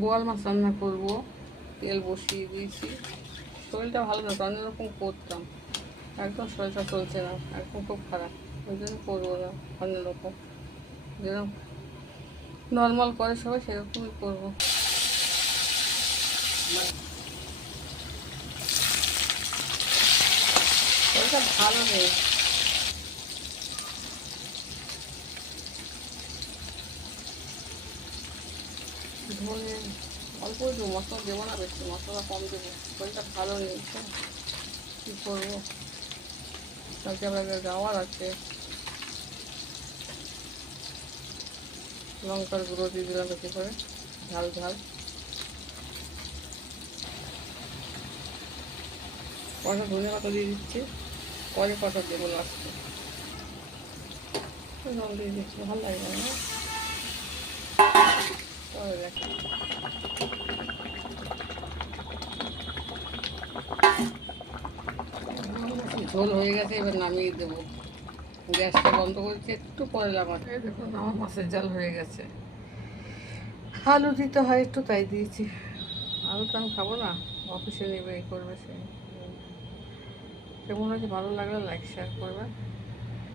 বোয়াল মাছ রান্না করবো, তেল বসিয়ে দিয়েছি। শরীরটা ভালো না তো, অন্যরকম করতাম, একদম শরীরটা চলছে না, একদম খুব খারাপ, ওই জন্য করবো না, অন্যরকম যেরকম নর্মাল করে সবাই সেরকমই করবো। শরীরটা ভালো নেই। ধনে অল্প দেবো, মশলা দেবো না বেশি, মশলা কম দেবো, শরীরটা ভালো নেই তো কী করবো, কালকে আবার যাওয়ার আছে। লঙ্কার গুঁড়ো দিয়ে দিলাম বেশি করে, ঝাল ঝাল। কটা ধনে পাতা দিয়ে দিচ্ছি, পরে কটা দেবো লাস্টে, জল দিয়ে দিচ্ছি, ভালো লাগবে না, পরে দেখি। ঝোল হয়ে গেছে, এবার নামিয়ে দেবো, গ্যাসটা বন্ধ করেছি, একটু পরে নামাতে। এই দেখুন আমার মাছের জাল হয়ে গেছে। আলু দিতে হয় একটু, তাই দিয়েছি। আলু তো আমি খাবো না, অফিসে নেবে এই করবে সে। মনে হচ্ছে ভালো লাগলে লাইক শেয়ার করবে।